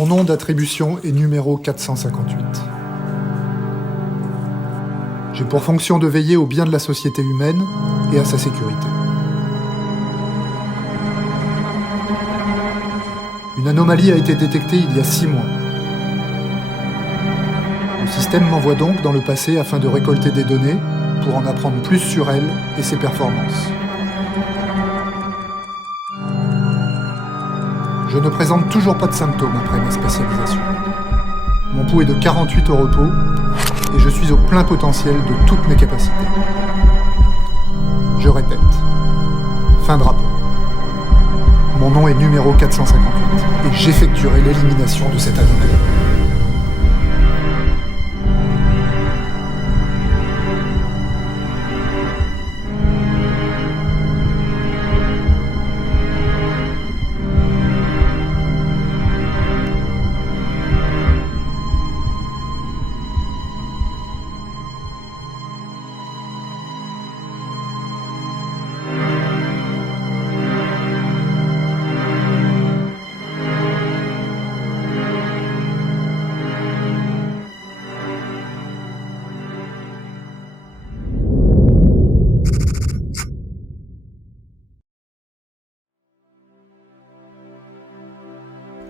Mon nom d'attribution est numéro 458. J'ai pour fonction de veiller au bien de la société humaine et à sa sécurité. Une anomalie a été détectée il y a 6 mois. Le système m'envoie donc dans le passé afin de récolter des données pour en apprendre plus sur elle et ses performances. Je ne présente toujours pas de symptômes après ma spécialisation. Mon pouls est de 48 au repos et je suis au plein potentiel de toutes mes capacités. Je répète, fin de rapport. Mon nom est numéro 458 et j'effectuerai l'élimination de cette anomalie.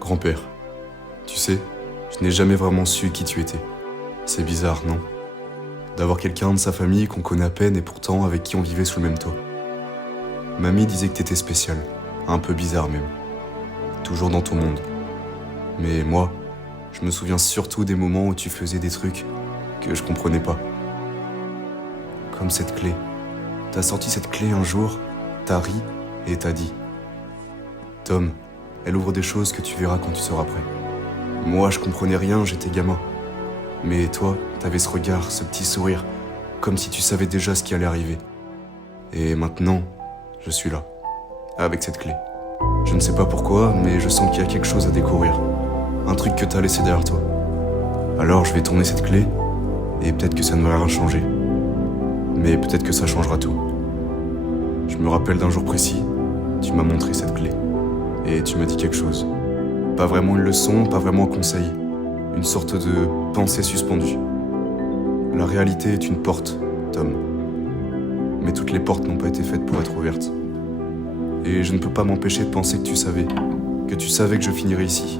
Grand-père, tu sais, je n'ai jamais vraiment su qui tu étais. C'est bizarre, non? D'avoir quelqu'un de sa famille qu'on connaît à peine et pourtant avec qui on vivait sous le même toit. Mamie disait que t'étais spécial, un peu bizarre même. Toujours dans ton monde. Mais moi, je me souviens surtout des moments où tu faisais des trucs que je comprenais pas. Comme cette clé. T'as sorti cette clé un jour, t'as ri et t'as dit: Tom, elle ouvre des choses que tu verras quand tu seras prêt. Moi, je comprenais rien, j'étais gamin. Mais toi, t'avais ce regard, ce petit sourire, comme si tu savais déjà ce qui allait arriver. Et maintenant, je suis là, avec cette clé. Je ne sais pas pourquoi, mais je sens qu'il y a quelque chose à découvrir. Un truc que t'as laissé derrière toi. Alors je vais tourner cette clé, et peut-être que ça ne va rien changer. Mais peut-être que ça changera tout. Je me rappelle d'un jour précis, tu m'as montré cette clé. Et tu m'as dit quelque chose. Pas vraiment une leçon, pas vraiment un conseil. Une sorte de pensée suspendue. La réalité est une porte, Tom. Mais toutes les portes n'ont pas été faites pour être ouvertes. Et je ne peux pas m'empêcher de penser que tu savais que je finirais ici,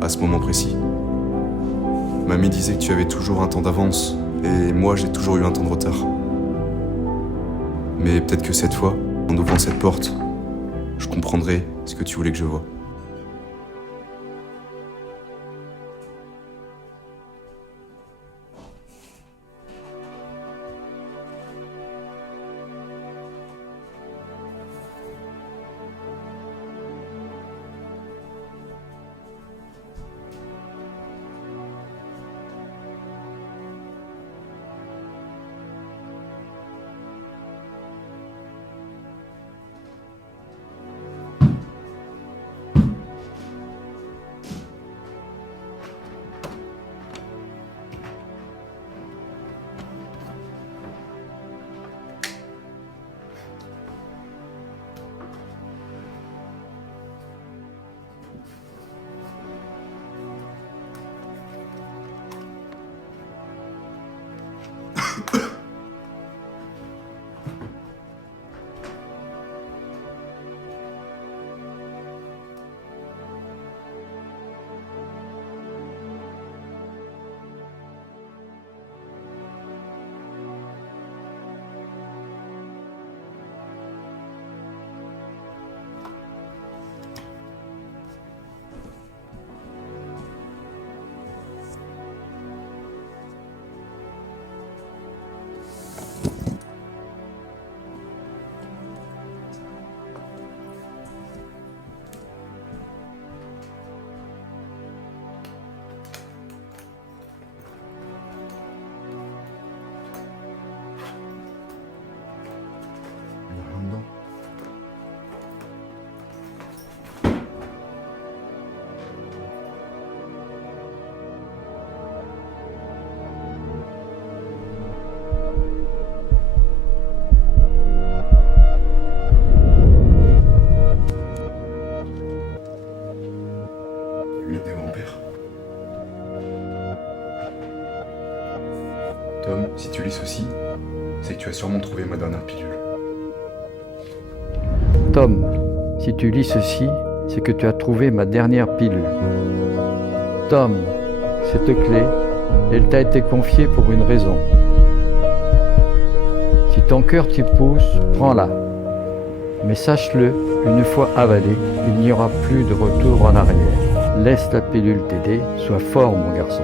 à ce moment précis. Mamie disait que tu avais toujours un temps d'avance, et moi j'ai toujours eu un temps de retard. Mais peut-être que cette fois, en ouvrant cette porte, je comprendrai ce que tu voulais que je voie. ceci, c'est que tu as sûrement trouvé ma dernière pilule. Tom, si tu lis ceci, c'est que tu as trouvé ma dernière pilule. Tom, cette clé, elle t'a été confiée pour une raison. Si ton cœur t'y pousse, prends-la. Mais sache-le, une fois avalée, il n'y aura plus de retour en arrière. Laisse la pilule t'aider, sois fort mon garçon.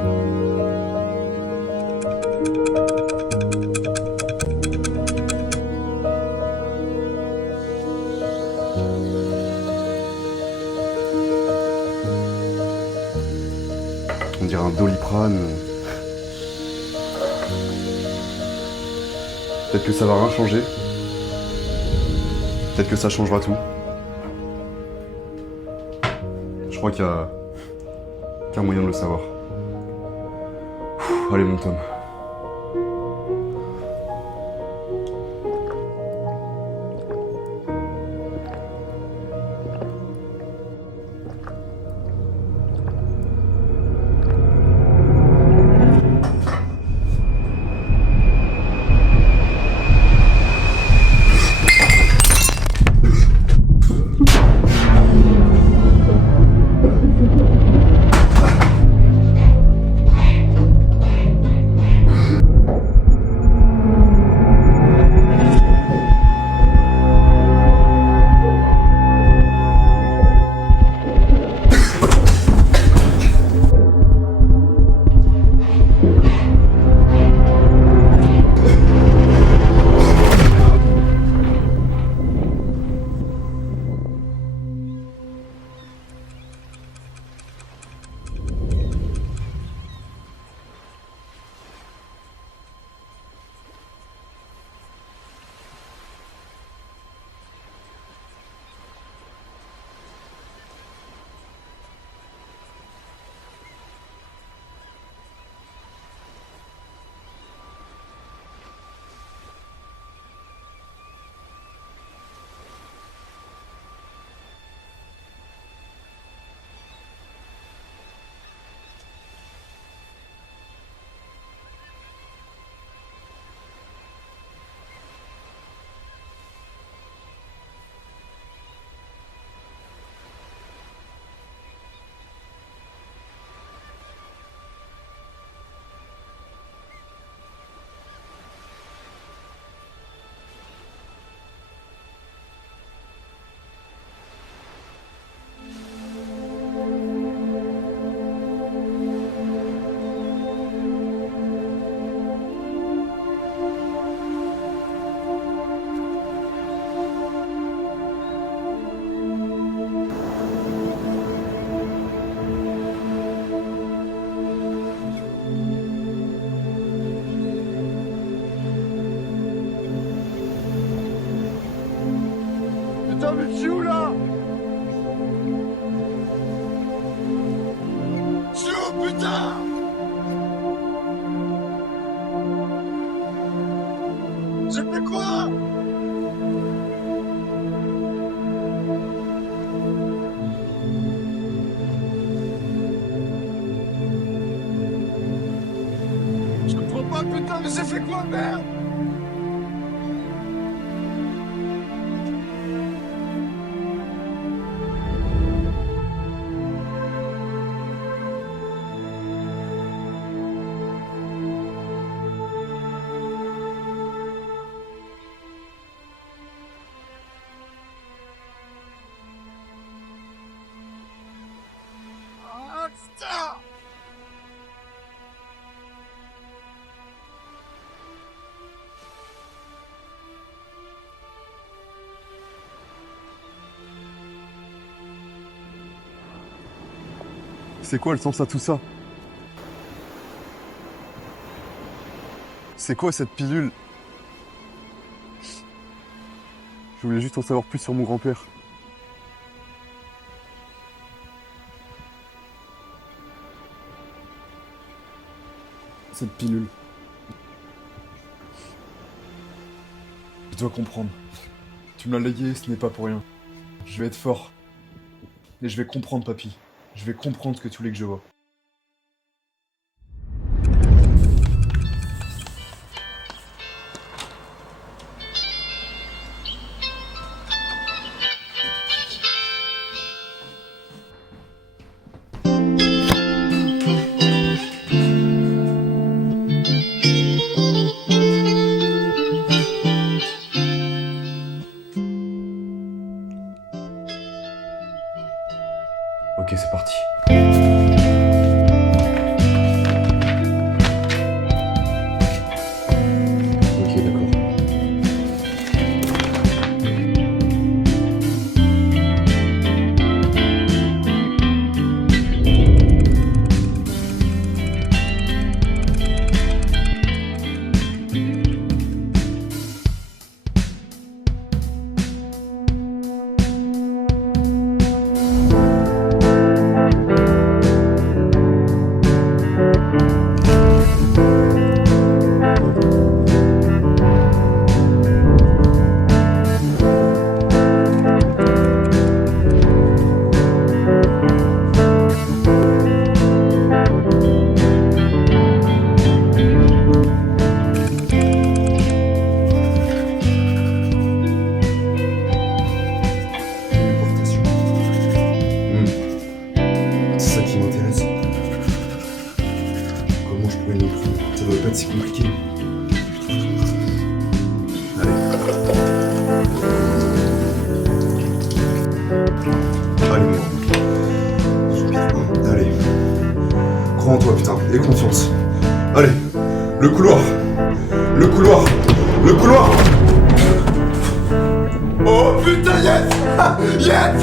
On dirait un Doliprane. Peut-être que ça va rien changer. Peut-être que ça changera tout. Je crois qu'il y a qu'un moyen de le savoir. Allez mon Tom. Putain, mais tu es où là? Je suis où, putain? J'ai fait quoi? Je comprends pas, putain, mais j'ai fait quoi, merde? Ah, putain! C'est quoi le sens à tout ça? C'est quoi cette pilule? Je voulais juste en savoir plus sur mon grand-père. Cette pilule. Je dois comprendre. Tu me l'as léguée, ce n'est pas pour rien. Je vais être fort. Et je vais comprendre, papy. Je vais comprendre ce que tu voulais que je vois. Ok, c'est parti. Ok, d'accord. Téléportation. C'est ça qui m'intéresse. Comment je pourrais m'y prendre? Ça doit pas être si compliqué. Allez. Allez, moi. Allez. Crois en toi, putain. Aie confiance. Allez. Le couloir. Le couloir. Le couloir. Oh putain, yes! Yes!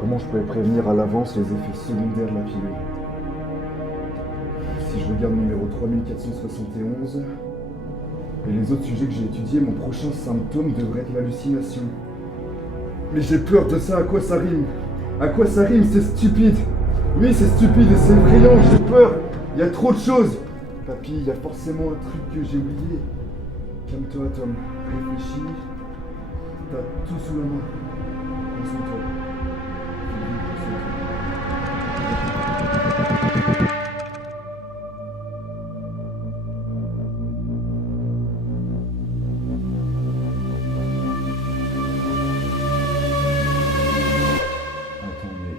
Comment je pourrais prévenir à l'avance les effets secondaires de la pilule? Si je regarde numéro 3471 et les autres sujets que j'ai étudiés, mon prochain symptôme devrait être l'hallucination. Mais j'ai peur de ça, à quoi ça rime? À quoi ça rime? C'est stupide! Oui, c'est stupide et c'est effrayant, j'ai peur! Il y a trop de choses! Papy, il y a forcément un truc que j'ai oublié. Calme-toi, Tom. Réfléchis. T'as tout sous la main. Concentre-toi. Attends, mais...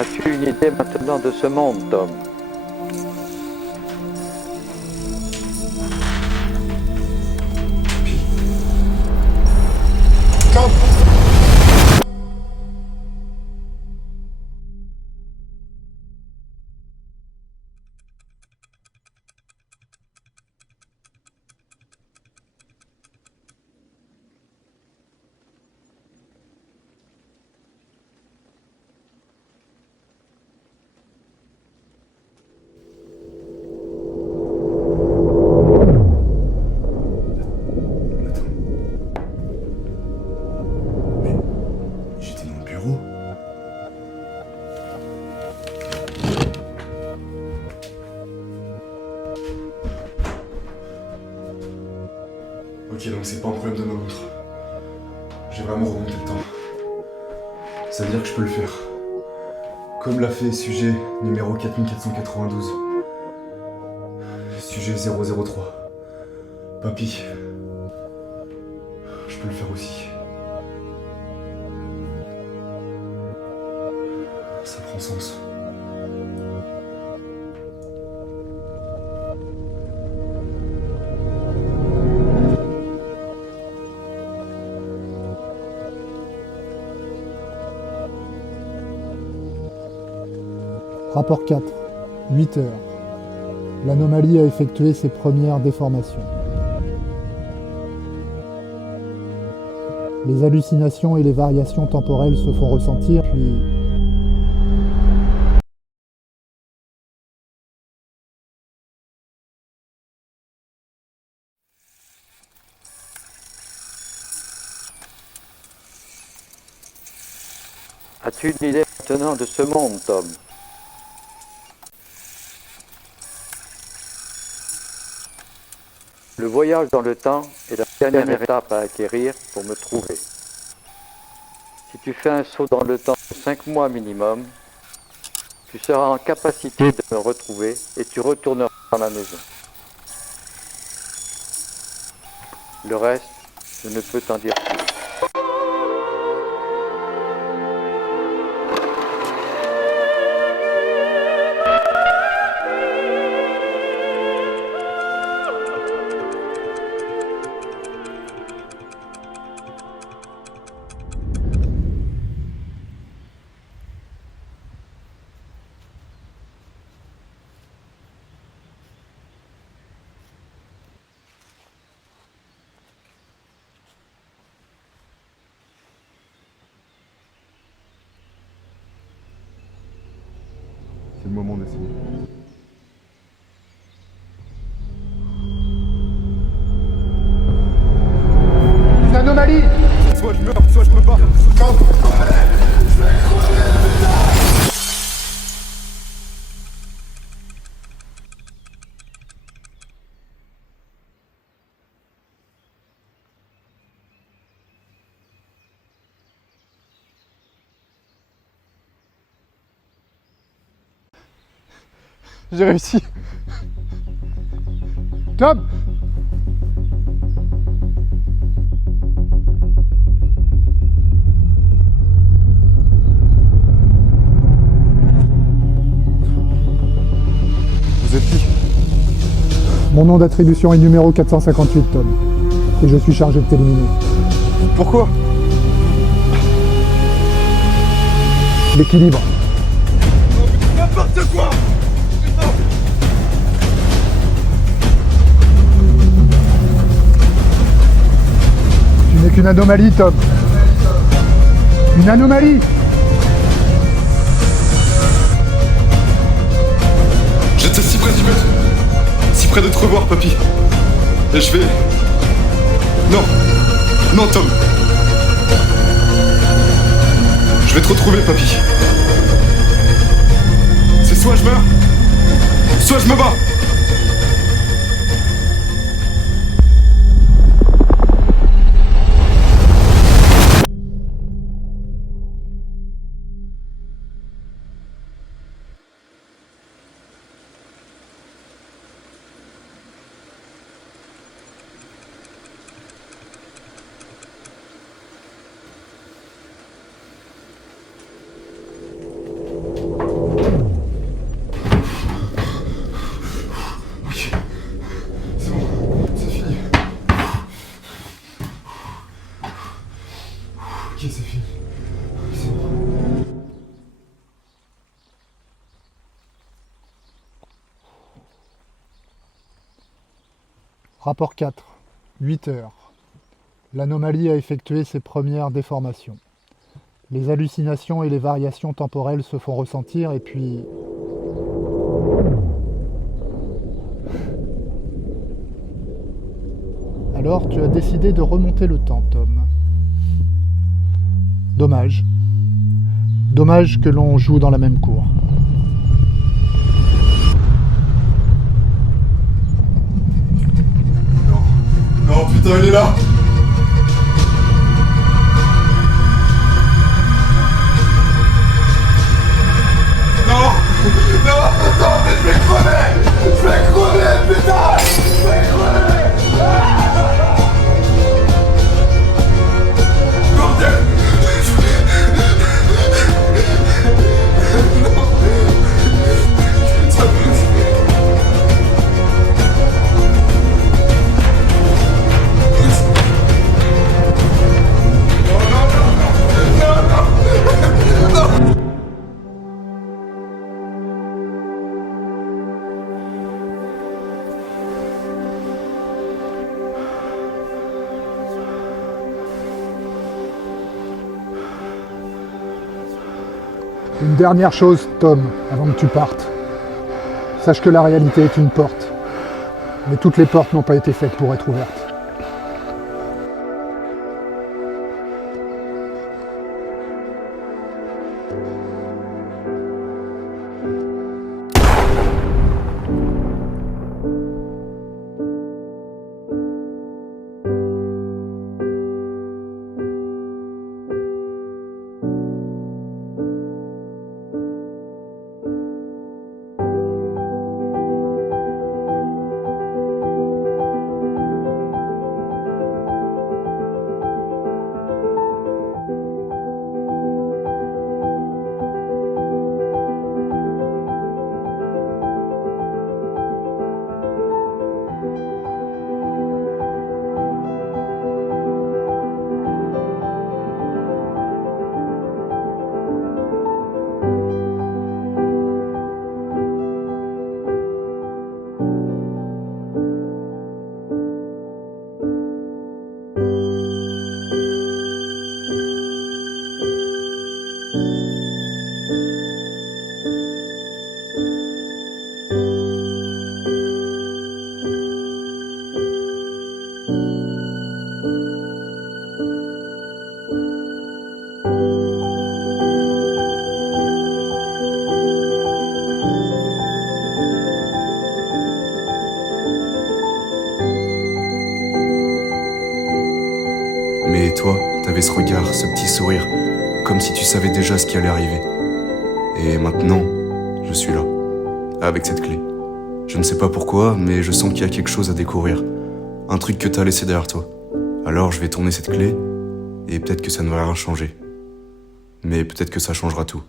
As-tu une idée maintenant de ce monde, Tom? Tom! Mais j'étais dans le bureau. Ok, donc c'est pas un problème de ma montre. J'ai vraiment remonté le temps. Ça veut dire que je peux le faire. Comme l'a fait sujet numéro 4492. Sujet 003. Papy. Je peux le faire aussi. Ça prend sens. Rapport 4, 8 heures. L'anomalie a effectué ses premières déformations. Les hallucinations et les variations temporelles se font ressentir, puis... As-tu une idée maintenant de ce monde, Tom? Le voyage dans le temps est la dernière étape à acquérir pour me trouver. Si tu fais un saut dans le temps de 5 mois minimum, tu seras en capacité de me retrouver et tu retourneras dans la maison. Le reste, je ne peux t'en dire plus. C'est le moment d'essayer. Une anomalie! Soit je meurs, soit je peux pas. J'ai réussi. Tom! Vous êtes qui? Mon nom d'attribution est numéro 458, Tom. Et je suis chargé de t'éliminer. Pourquoi? L'équilibre. N'importe quoi! Tu n'es qu'une anomalie, Tom. Une anomalie! J'étais si près si près de te revoir, papy. Et je vais... Non. Non, Tom. Je vais te retrouver, papy. C'est soit je meurs, soit je me bats. Rapport 4, 8 heures. L'anomalie a effectué ses premières déformations. Les hallucinations et les variations temporelles se font ressentir et puis... Alors tu as décidé de remonter le temps, Tom. Dommage. Dommage que l'on joue dans la même cour. Non, putain, il est là! Non, mais je vais crever, putain! Je vais crever! Bordel! Une dernière chose, Tom, avant que tu partes. Sache que la réalité est une porte. Mais toutes les portes n'ont pas été faites pour être ouvertes. Mais toi, t'avais ce regard, ce petit sourire, comme si tu savais déjà ce qui allait arriver. Et maintenant, je suis là, avec cette clé. Je ne sais pas pourquoi, mais je sens qu'il y a quelque chose à découvrir. Un truc que t'as laissé derrière toi. Alors je vais tourner cette clé, et peut-être que ça ne va rien changer. Mais peut-être que ça changera tout.